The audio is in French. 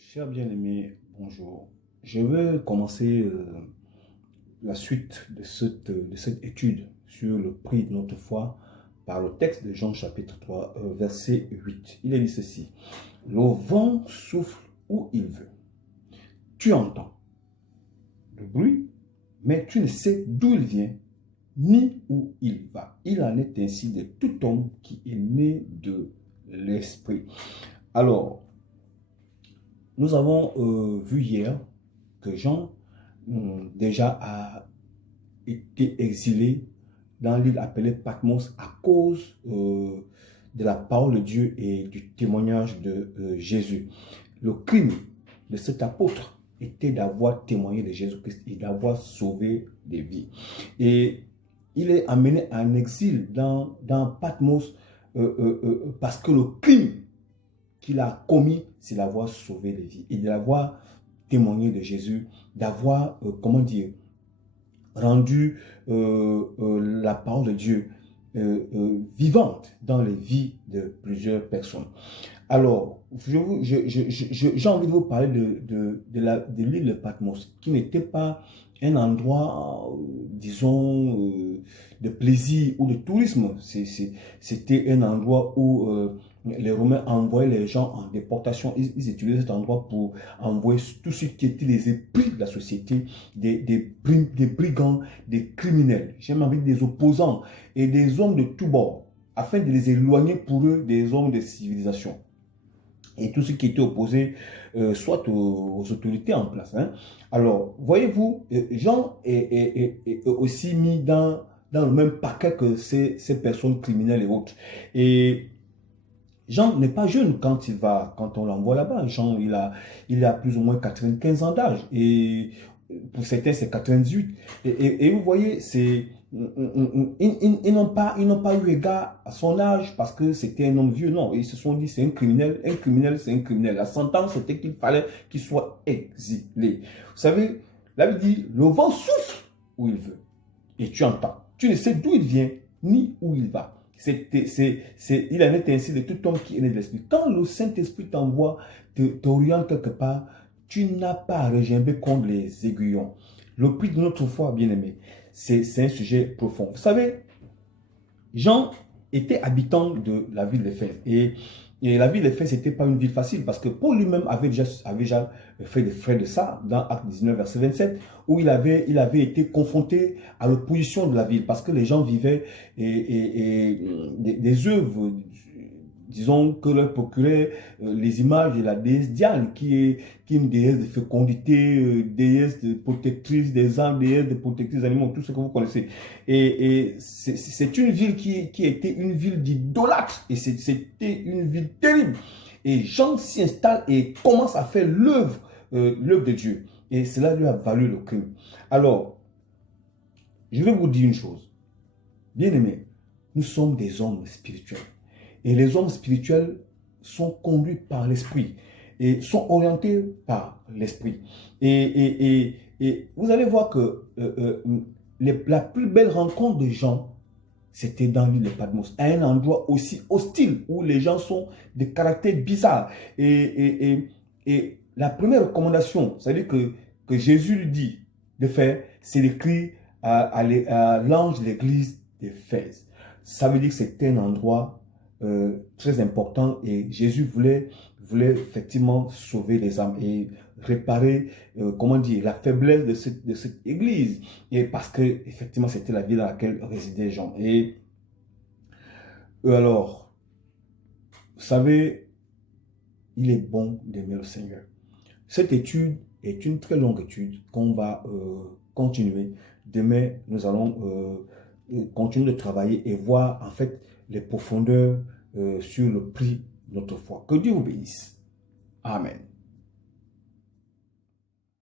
Chers bien-aimés, bonjour. Je vais commencer la suite de cette étude sur le prix de notre foi par le texte de Jean chapitre 3, verset 8. Il est dit ceci: le vent souffle où il veut. Tu entends le bruit, mais tu ne sais d'où il vient, ni où il va. Il en est ainsi de tout homme qui est né de l'esprit. Alors, nous avons vu hier que Jean déjà a été exilé dans l'île appelée Patmos à cause de la parole de Dieu et du témoignage de Jésus. Le crime de cet apôtre était d'avoir témoigné de Jésus-Christ et d'avoir sauvé des vies. Et il est amené en exil dans Patmos parce que le crime qu'il a commis, c'est d'avoir sauvé des vies et d'avoir témoigné de Jésus, d'avoir, rendu la parole de Dieu vivante dans les vies de plusieurs personnes. Alors, j'ai envie de vous parler de l'île de Patmos, qui n'était pas un endroit, disons, de plaisir ou de tourisme. C'était un endroit où les Romains envoyaient les gens en déportation. Ils utilisaient cet endroit pour envoyer tous ceux qui étaient les épris de la société, des brigands, des criminels, j'ai même envie des opposants et des hommes de tous bords, afin de les éloigner pour eux des hommes de civilisation. Et tout ce qui était opposé, soit aux autorités en place. Alors, voyez-vous, Jean est aussi mis dans le même paquet que ces personnes criminelles et autres. Et Jean n'est pas jeune quand on l'envoie là-bas. Jean, il a plus ou moins 95 ans d'âge. Et pour certains, c'est 98. Et vous voyez, ils n'ont pas eu égard à son âge parce que c'était un homme vieux. Non, ils se sont dit, c'est un criminel, c'est un criminel. La sentence, c'était qu'il fallait qu'il soit exilé. Vous savez, la Bible dit, le vent souffle où il veut. Et tu entends. Tu ne sais d'où il vient, ni où il va. Il en est ainsi de tout homme qui est né de l'Esprit. Quand le Saint-Esprit t'envoie, t'oriente quelque part, tu n'as pas à regimber contre les aiguillons. Le prix de notre foi, bien-aimé, c'est un sujet profond. Vous savez, Jean était habitant de la ville d'Éphèse. Et la ville d'Éphèse, ce n'était pas une ville facile parce que Paul lui-même avait déjà fait des frais de ça dans Acte 19, verset 27, où il avait été confronté à l'opposition de la ville parce que les gens vivaient des œuvres, disons, que leur procuraient les images de la déesse Diane, qui est une déesse de fécondité, déesse de protectrice des âmes, déesse de protectrice des animaux, tout ce que vous connaissez. Et c'est une ville qui était une ville d'idolâtres, et c'était une ville terrible. Et Jean s'y installe et commence à faire l'œuvre de Dieu. Et cela lui a valu le crime. Alors, je vais vous dire une chose. Bien aimés, nous sommes des hommes spirituels. Et les hommes spirituels sont conduits par l'esprit et sont orientés par l'esprit. Et vous allez voir que la plus belle rencontre de Jean, c'était dans l'île de Patmos, à un endroit aussi hostile où les gens sont de caractère bizarre. Et la première recommandation, c'est-à-dire que Jésus lui dit de faire, c'est d'écrire à l'ange de l'église d'Éphèse. Ça veut dire que c'était un endroit très important et Jésus voulait effectivement sauver les âmes et réparer, la faiblesse de cette église. Et parce que effectivement, c'était la ville dans laquelle résidaient Jean. Et alors, vous savez, il est bon d'aimer le Seigneur. Cette étude est une très longue étude qu'on va continuer. Demain, nous allons continuer de travailler et voir en fait les profondeurs sur le prix de notre foi. Que Dieu vous bénisse. Amen.